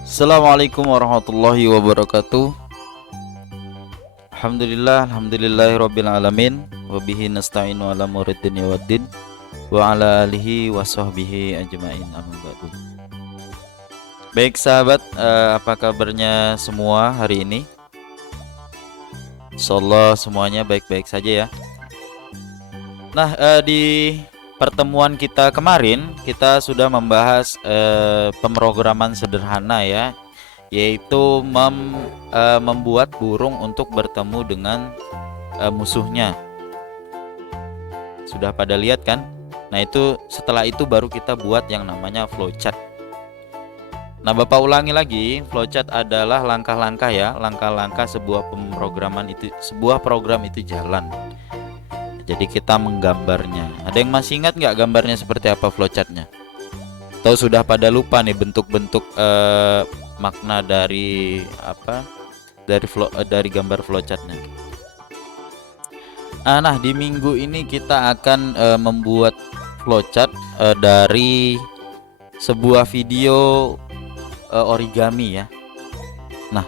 Assalamualaikum warahmatullahi wabarakatuh. Alhamdulillahirabbil alamin wa bihi nasta'inu ala umuri dunya waddin wa ala alihi wa sahbihi ajmain amma ba'du. Baik sahabat, apa kabarnya semua hari ini? Insyaallah semuanya baik-baik saja ya. Nah, di pertemuan kita kemarin kita sudah membahas pemrograman sederhana ya, yaitu membuat burung untuk bertemu dengan musuhnya. Sudah pada lihat kan? Nah, setelah itu baru kita buat yang namanya flowchart. Nah, Bapak ulangi lagi, flowchart adalah langkah-langkah ya, langkah-langkah sebuah program itu jalan. Jadi kita menggambarnya. Ada yang masih ingat nggak gambarnya seperti apa flowchartnya? Atau sudah pada lupa nih bentuk-bentuk makna dari apa? Dari gambar flowchartnya. Nah, di minggu ini kita akan membuat flowchart dari sebuah video origami ya. Nah,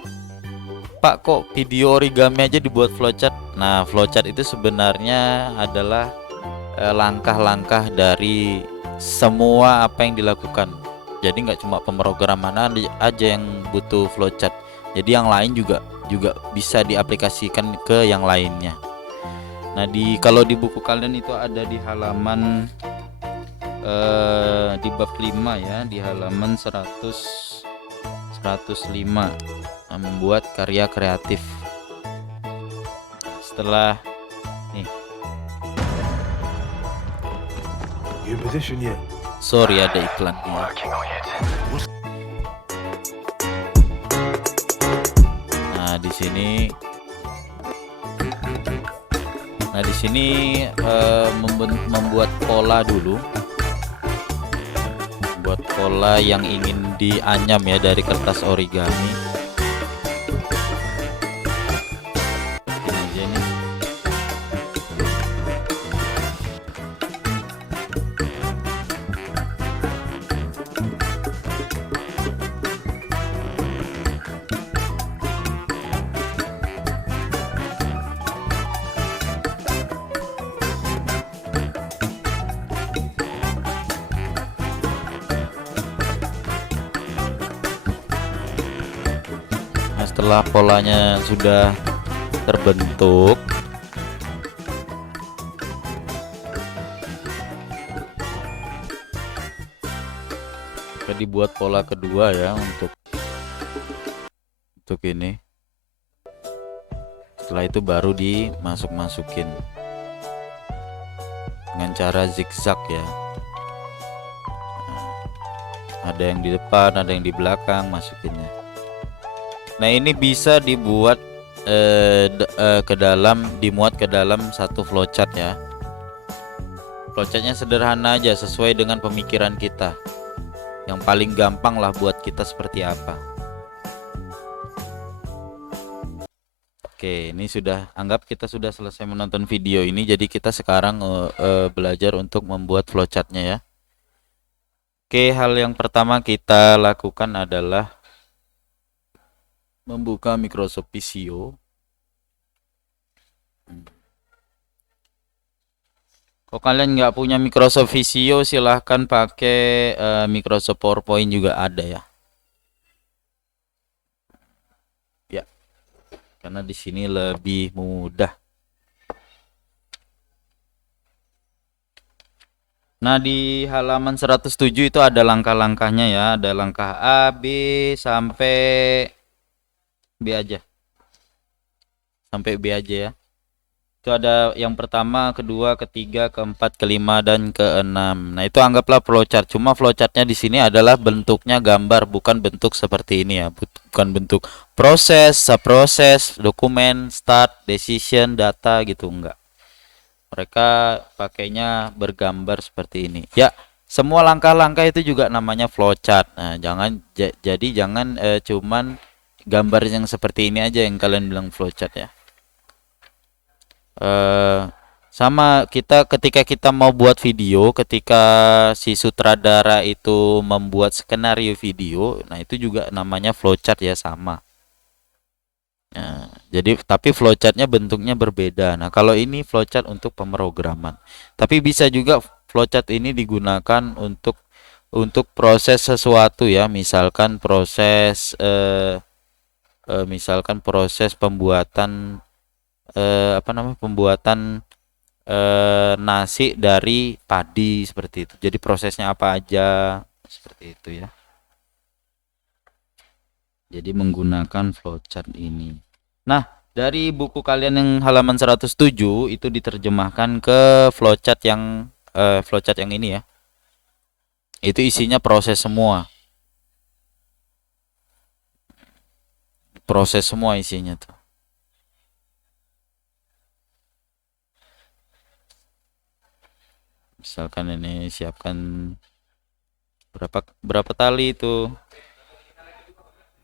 Pak, kok video origami aja dibuat flowchart? Nah, flowchart itu sebenarnya adalah langkah-langkah dari semua apa yang dilakukan. Jadi nggak cuma pemrograman aja yang butuh flowchart. Jadi yang lain juga bisa diaplikasikan ke yang lainnya. Nah, kalau di buku kalian itu ada di halaman di bab 5 ya, di halaman 105, membuat karya kreatif. Setelah nih, sorry ada iklan nih. Nah, di sini membuat pola dulu. Buat pola yang ingin dianyam ya dari kertas origami. Ini aja nih. Nah, setelah polanya sudah terbentuk, kita dibuat pola kedua ya untuk ini. Setelah itu baru masukin dengan cara zigzag ya. Ada yang di depan, ada yang di belakang masukinnya. Nah, ini bisa dibuat dimuat ke dalam satu flowchart ya. Flowchartnya sederhana aja, sesuai dengan pemikiran kita. Yang paling gampang lah buat kita seperti apa. Oke, ini anggap kita sudah selesai menonton video ini. Jadi kita sekarang belajar untuk membuat flowchartnya ya. Oke, hal yang pertama kita lakukan adalah membuka Microsoft Visio. Kalau kalian nggak punya Microsoft Visio, silahkan pakai Microsoft PowerPoint juga ada ya. Ya, karena di sini lebih mudah. Nah, di halaman 107 itu ada langkah-langkahnya ya. Ada langkah A, B, sampai B aja. Sampai B aja ya. Itu ada yang pertama, kedua, ketiga, keempat, kelima, dan keenam. Nah, itu anggaplah flowchart. Cuma flowchartnya di sini adalah bentuknya gambar, bukan bentuk seperti ini ya. Bukan bentuk proses, subproses, dokumen, start, decision, data gitu, enggak. Mereka pakainya bergambar seperti ini. Ya, semua langkah-langkah itu juga namanya flowchart. Nah, jangan cuman gambar yang seperti ini aja yang kalian bilang flowchart ya. Sama kita ketika kita mau buat video, ketika si sutradara itu membuat skenario video, nah itu juga namanya flowchart ya sama. Nah, jadi tapi flowchartnya bentuknya berbeda. Nah, kalau ini flowchart untuk pemrograman. Tapi bisa juga flowchart ini digunakan untuk proses sesuatu ya, misalkan proses pembuatan apa namanya? Pembuatan nasi dari padi seperti itu. Jadi prosesnya apa aja seperti itu ya. Jadi menggunakan flowchart ini. Nah, dari buku kalian yang halaman 107 itu diterjemahkan ke flowchart yang ini ya. Itu isinya proses semua. Proses semua isinya tuh. Misalkan ini siapkan berapa berapa tali itu?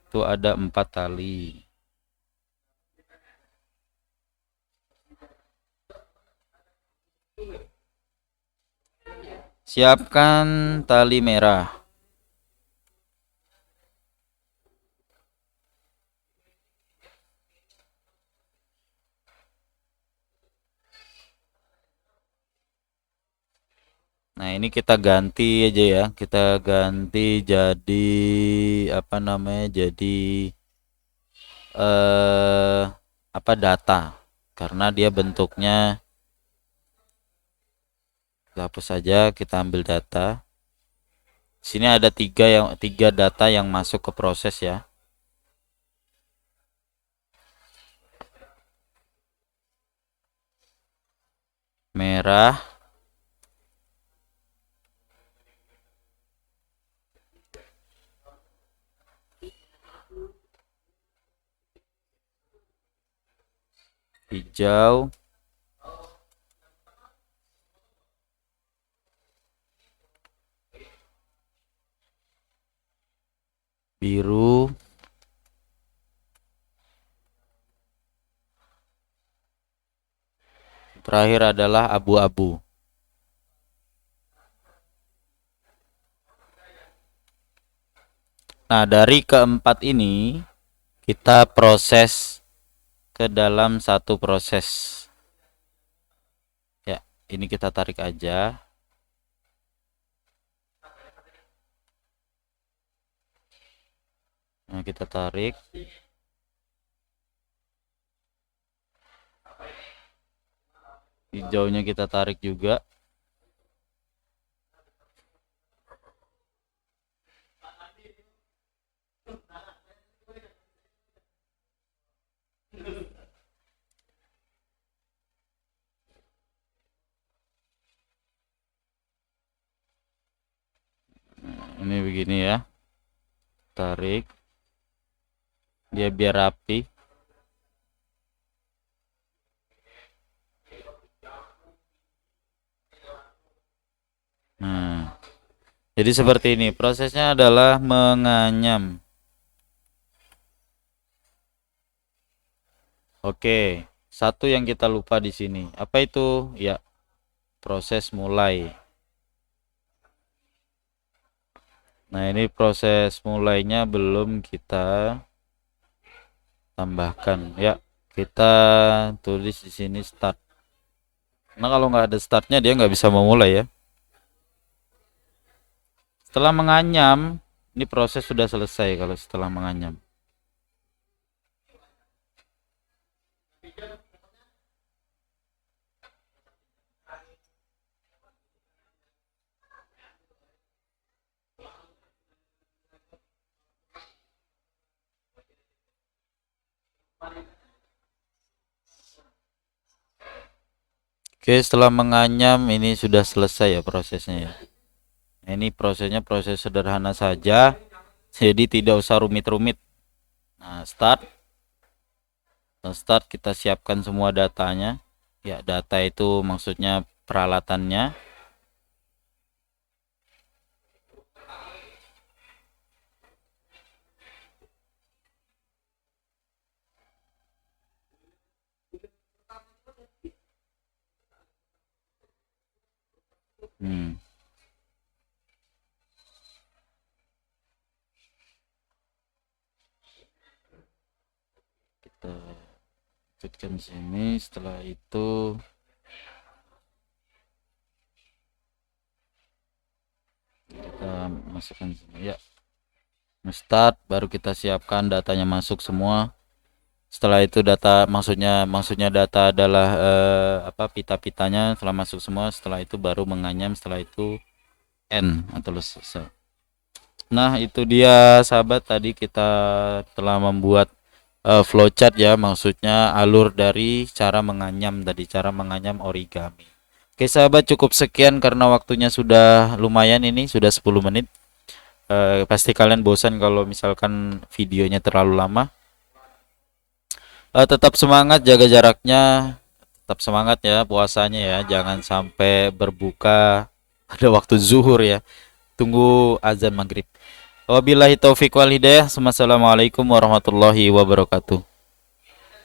Itu ada 4 tali. Siapkan tali merah. Nah, ini kita ganti aja ya. Kita ganti jadi apa namanya? Jadi eh apa data. Karena dia bentuknya kita hapus saja, kita ambil data. Sini ada tiga data yang masuk ke proses ya. Merah, hijau, biru, terakhir adalah abu-abu. Nah, dari keempat ini kita proses ke dalam satu proses. Ya, ini kita tarik aja. Nah, kita tarik. Hijaunya kita tarik juga. Ini begini ya. Tarik. Dia biar rapi. Nah, jadi seperti ini. Prosesnya adalah menganyam. Oke, satu yang kita lupa di sini. Apa itu? Ya, proses mulai. Nah, ini proses mulainya belum kita tambahkan. Ya, kita tulis di sini start. Nah, kalau nggak ada startnya dia nggak bisa memulai ya. Setelah menganyam, ini proses sudah selesai kalau setelah menganyam. Oke, setelah menganyam ini sudah selesai ya prosesnya ya. Nah, ini prosesnya proses sederhana saja, jadi tidak usah rumit-rumit. Nah, start kita siapkan semua datanya. Ya, data itu maksudnya peralatannya. Hmm. Kita lanjutkan sini. Setelah itu kita masukkan sini ya. Start, baru kita siapkan datanya masuk semua. Setelah itu data, maksudnya data adalah apa, pita-pitanya setelah masuk semua. Setelah itu baru menganyam, setelah itu N atau selesai. Nah, itu dia sahabat, tadi kita telah membuat flowchart ya, maksudnya alur dari cara menganyam tadi, cara menganyam origami. Oke sahabat, cukup sekian karena waktunya sudah lumayan, ini sudah 10 menit. Pasti kalian bosan kalau misalkan videonya terlalu lama. Tetap semangat, jaga jaraknya, tetap semangat ya puasanya ya, jangan sampai berbuka pada waktu zuhur ya. Tunggu azan maghrib. Wabillahi taufiq wal hidayah. Wassalamualaikum warahmatullahi wabarakatuh.